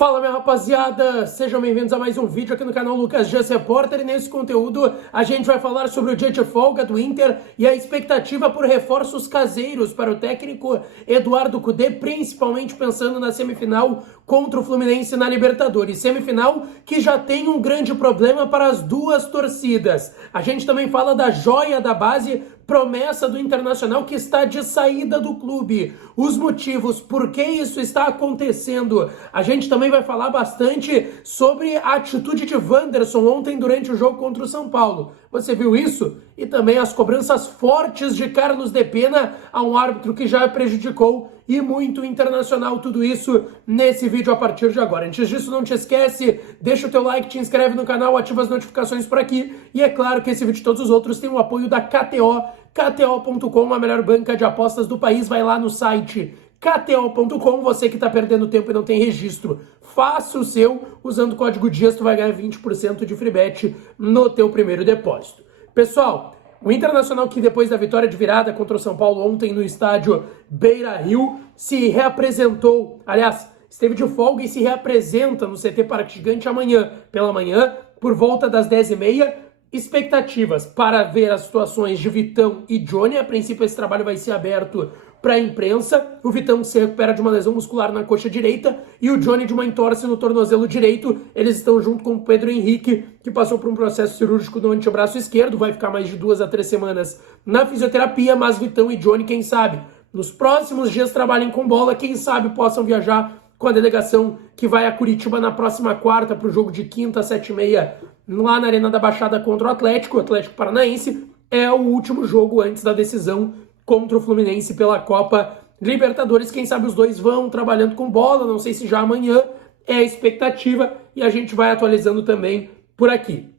Fala, minha rapaziada, sejam bem-vindos a mais um vídeo aqui no canal Lucas Dias Repórter, e nesse conteúdo a gente vai falar sobre o dia de folga do Inter e a expectativa por reforços caseiros para o técnico Eduardo Cudê, principalmente pensando na semifinal contra o Fluminense na Libertadores, semifinal que já tem um grande problema para as duas torcidas. A gente também fala da joia da base, promessa do Internacional que está de saída do clube, os motivos, por que isso está acontecendo. A gente também vai falar bastante sobre a atitude de Wanderson ontem durante o jogo contra o São Paulo. Você viu isso? E também as cobranças fortes de Carlos de Pena a um árbitro que já prejudicou e muito o Internacional. Tudo isso nesse vídeo a partir de agora. Antes disso, não te esquece, deixa o teu like, te inscreve no canal, ativa as notificações por aqui. E é claro que esse vídeo e todos os outros têm o apoio da KTO, KTO.com, a melhor banca de apostas do país. Vai lá no site KTO.com, você que está perdendo tempo e não tem registro, faça o seu, usando o código DIAS, tu vai ganhar 20% de free bet no teu primeiro depósito. Pessoal, o Internacional que depois da vitória de virada contra o São Paulo ontem no estádio Beira-Rio, se reapresentou, aliás, esteve de folga e se reapresenta no CT Parque Gigante amanhã, pela manhã, por volta das 10h30, expectativas para ver as situações de Vitão e Johnny. A princípio esse trabalho vai ser aberto para a imprensa. O Vitão se recupera de uma lesão muscular na coxa direita e o Johnny de uma entorse no tornozelo direito. Eles estão junto com o Pedro Henrique, que passou por um processo cirúrgico no antebraço esquerdo, vai ficar mais de 2 a 3 semanas na fisioterapia, mas Vitão e Johnny, quem sabe, nos próximos dias trabalhem com bola, quem sabe possam viajar com a delegação que vai a Curitiba na próxima quarta para o jogo de quinta às 7h30 lá na Arena da Baixada contra o Atlético Paranaense. É o último jogo antes da decisão contra o Fluminense pela Copa Libertadores. Quem sabe os dois vão trabalhando com bola, não sei se já amanhã, é a expectativa, e a gente vai atualizando também por aqui.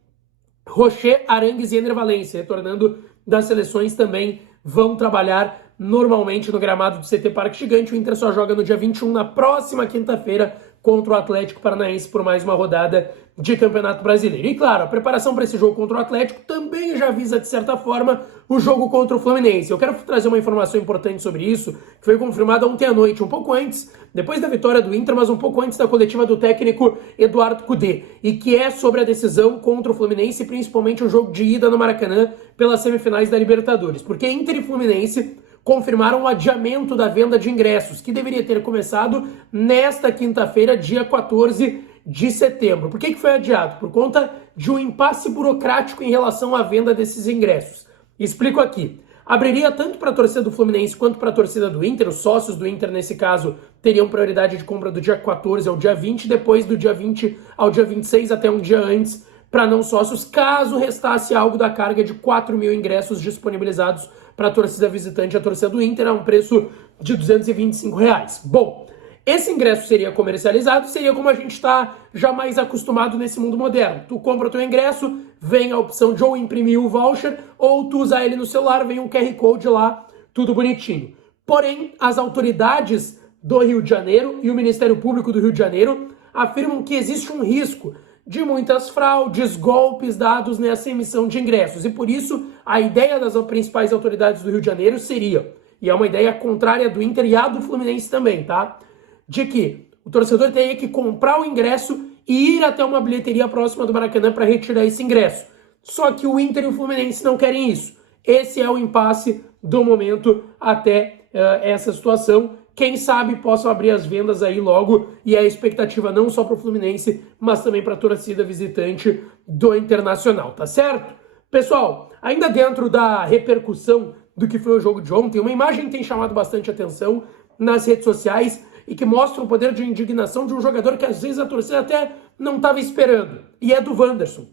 Rocher, Arangues e Ener Valencia, retornando das seleções, também vão trabalhar normalmente no gramado do CT Parque Gigante. O Inter só joga no dia 21, na próxima quinta-feira, contra o Atlético Paranaense por mais uma rodada de Campeonato Brasileiro. E claro, a preparação para esse jogo contra o Atlético também já visa, de certa forma, o jogo contra o Fluminense. Eu quero trazer uma informação importante sobre isso, que foi confirmada ontem à noite, um pouco antes, depois da vitória do Inter, mas um pouco antes da coletiva do técnico Eduardo Cudê, e que é sobre a decisão contra o Fluminense, principalmente o jogo de ida no Maracanã pelas semifinais da Libertadores. Porque Inter e Fluminense confirmaram o adiamento da venda de ingressos, que deveria ter começado nesta quinta-feira, dia 14 de setembro. Por que foi adiado? Por conta de um impasse burocrático em relação à venda desses ingressos. Explico aqui. Abriria tanto para a torcida do Fluminense quanto para a torcida do Inter. Os sócios do Inter, nesse caso, teriam prioridade de compra do dia 14 ao dia 20, depois do dia 20 ao dia 26, até um dia antes, para não sócios, caso restasse algo da carga de 4.000 ingressos disponibilizados para a torcida visitante, a torcida do Inter, a um preço de R$225. Bom, esse ingresso seria comercializado, seria como a gente está já mais acostumado nesse mundo moderno. Tu compra o teu ingresso, vem a opção de ou imprimir o voucher, ou tu usar ele no celular, vem um QR Code lá, tudo bonitinho. Porém, as autoridades do Rio de Janeiro e o Ministério Público do Rio de Janeiro afirmam que existe um risco de muitas fraudes, golpes dados nessa emissão de ingressos. E por isso, a ideia das principais autoridades do Rio de Janeiro seria, e é uma ideia contrária do Inter e a do Fluminense também, tá? De que o torcedor teria que comprar o ingresso e ir até uma bilheteria próxima do Maracanã para retirar esse ingresso. Só que o Inter e o Fluminense não querem isso. Esse é o impasse do momento até essa situação. Quem sabe possam abrir as vendas aí logo, e a expectativa não só para o Fluminense, mas também para a torcida visitante do Internacional, tá certo? Pessoal, ainda dentro da repercussão do que foi o jogo de ontem, uma imagem tem chamado bastante atenção nas redes sociais e que mostra o poder de indignação de um jogador que às vezes a torcida até não estava esperando, e é do Wanderson.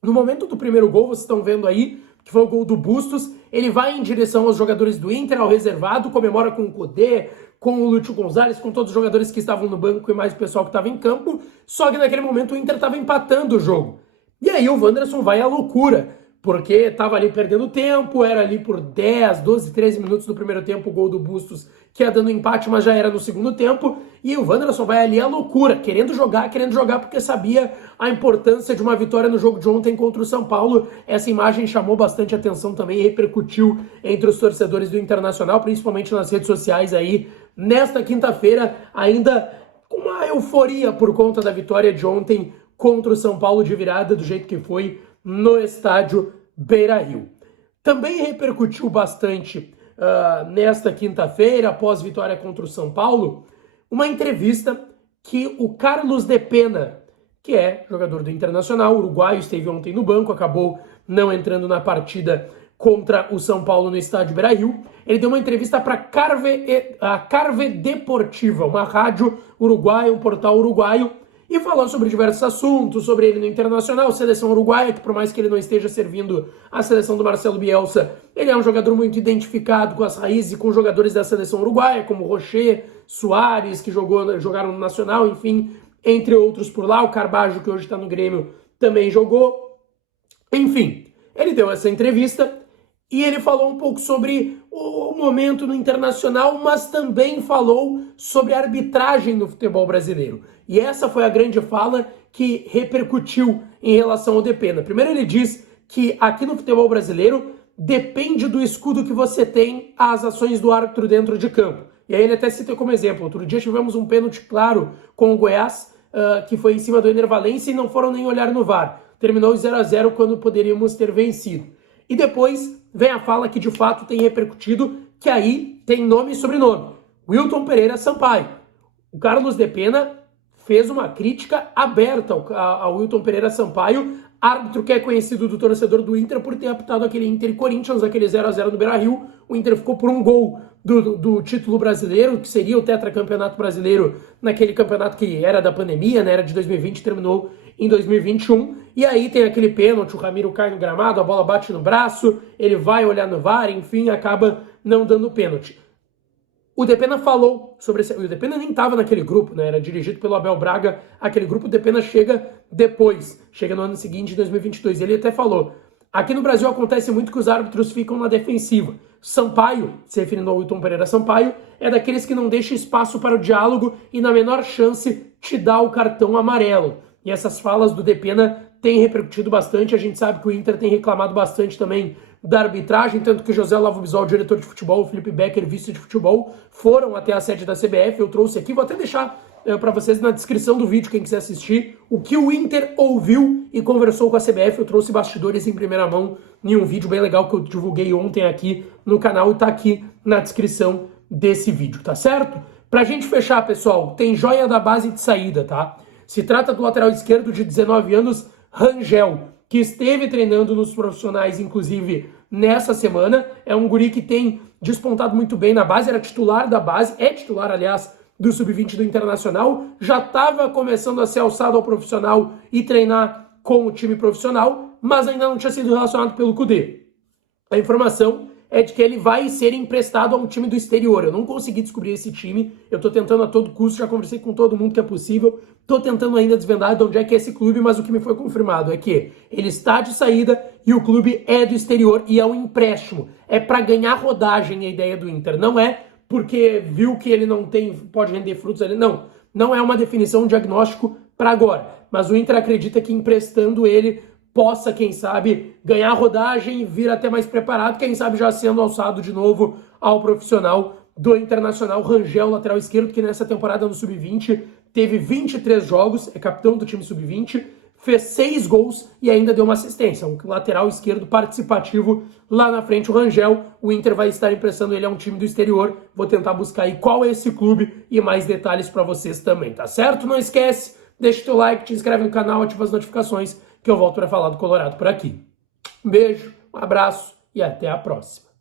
No momento do primeiro gol, vocês estão vendo aí, que foi o gol do Bustos, ele vai em direção aos jogadores do Inter, ao reservado, comemora com o Cudê, com o Lúcio Gonzalez, com todos os jogadores que estavam no banco e mais o pessoal que estava em campo, só que naquele momento o Inter estava empatando o jogo. E aí o Wanderson vai à loucura, porque estava ali perdendo tempo, era ali por 10, 12, 13 minutos do primeiro tempo o gol do Bustos, que ia dando empate, mas já era no segundo tempo, e o Wanderson vai ali à loucura, querendo jogar porque sabia a importância de uma vitória no jogo de ontem contra o São Paulo. Essa imagem chamou bastante atenção também e repercutiu entre os torcedores do Internacional, principalmente nas redes sociais aí, nesta quinta-feira, ainda com uma euforia por conta da vitória de ontem contra o São Paulo de virada, do jeito que foi no estádio Beira-Rio. Também repercutiu bastante nesta quinta-feira, após vitória contra o São Paulo, uma entrevista que o Carlos de Pena, que é jogador do Internacional, uruguaio, esteve ontem no banco, acabou não entrando na partida contra o São Paulo no estádio Beira-Rio. Ele deu uma entrevista para a Carve Deportiva, uma rádio uruguaia, um portal uruguaio, e falou sobre diversos assuntos, sobre ele no Internacional, seleção uruguaia, que por mais que ele não esteja servindo a seleção do Marcelo Bielsa, ele é um jogador muito identificado com as raízes e com jogadores da seleção uruguaia, como Rocher, Soares, que jogaram no Nacional, enfim, entre outros por lá, o Carbajo, que hoje está no Grêmio, também jogou. Enfim, ele deu essa entrevista e ele falou um pouco sobre o momento no Internacional, mas também falou sobre a arbitragem no futebol brasileiro. E essa foi a grande fala que repercutiu em relação ao Depena. Primeiro ele diz que aqui no futebol brasileiro depende do escudo que você tem às ações do árbitro dentro de campo. E aí ele até cita como exemplo, outro dia tivemos um pênalti claro com o Goiás, que foi em cima do Ener Valencia e não foram nem olhar no VAR. Terminou 0-0 quando poderíamos ter vencido. E depois vem a fala que de fato tem repercutido, que aí tem nome e sobrenome. Wilton Pereira Sampaio. O Carlos de Pena fez uma crítica aberta ao Wilton Pereira Sampaio, árbitro que é conhecido do torcedor do Inter por ter apitado aquele Inter e Corinthians, aquele 0-0 no Beira-Rio. O Inter ficou por um gol do título brasileiro, que seria o tetracampeonato brasileiro, naquele campeonato que era da pandemia, né, era de 2020, terminou em 2021. E aí tem aquele pênalti, o Ramiro cai no gramado, a bola bate no braço, ele vai olhar no VAR, enfim, acaba não dando pênalti. O Depena falou sobre esse... O Depena nem estava naquele grupo, né? Era dirigido pelo Abel Braga. Aquele grupo, o Depena chega depois. Chega no ano seguinte, em 2022. Ele até falou, aqui no Brasil acontece muito que os árbitros ficam na defensiva. Sampaio, se referindo ao Wilton Pereira Sampaio, é daqueles que não deixa espaço para o diálogo e na menor chance te dá o cartão amarelo. E essas falas do Depena têm repercutido bastante. A gente sabe que o Inter tem reclamado bastante também da arbitragem, tanto que José Olavo Bisol, diretor de futebol, o Felipe Becker, vice de futebol, foram até a sede da CBF. Eu trouxe aqui, vou até deixar para vocês na descrição do vídeo, quem quiser assistir, o que o Inter ouviu e conversou com a CBF. Eu trouxe bastidores em primeira mão em um vídeo bem legal que eu divulguei ontem aqui no canal e tá aqui na descrição desse vídeo, tá certo? Pra gente fechar, pessoal, tem joia da base de saída, tá? Se trata do lateral esquerdo de 19 anos, Rangel, que esteve treinando nos profissionais, inclusive, nessa semana. É um guri que tem despontado muito bem na base, era titular da base, é titular, aliás, do Sub-20 do Internacional, já estava começando a ser alçado ao profissional e treinar com o time profissional, mas ainda não tinha sido relacionado pelo Cudê. A informação é de que ele vai ser emprestado a um time do exterior. Eu não consegui descobrir esse time, eu tô tentando a todo custo, já conversei com todo mundo que é possível, tô tentando ainda desvendar de onde é que é esse clube, mas o que me foi confirmado é que ele está de saída e o clube é do exterior e é um empréstimo. É para ganhar rodagem a ideia do Inter, não é porque viu que ele não pode render frutos ali, não. Não é uma definição, um diagnóstico para agora, mas o Inter acredita que emprestando ele possa, quem sabe, ganhar rodagem e vir até mais preparado, quem sabe já sendo alçado de novo ao profissional do Internacional. Rangel, lateral esquerdo, que nessa temporada no Sub-20 teve 23 jogos, é capitão do time Sub-20, fez 6 gols e ainda deu uma assistência. Um lateral esquerdo participativo lá na frente, o Rangel. O Inter vai estar emprestando ele a um time do exterior. Vou tentar buscar aí qual é esse clube e mais detalhes para vocês também, tá certo? Não esquece, deixa o teu like, te inscreve no canal, ativa as notificações, que eu volto para falar do Colorado por aqui. Um beijo, um abraço e até a próxima.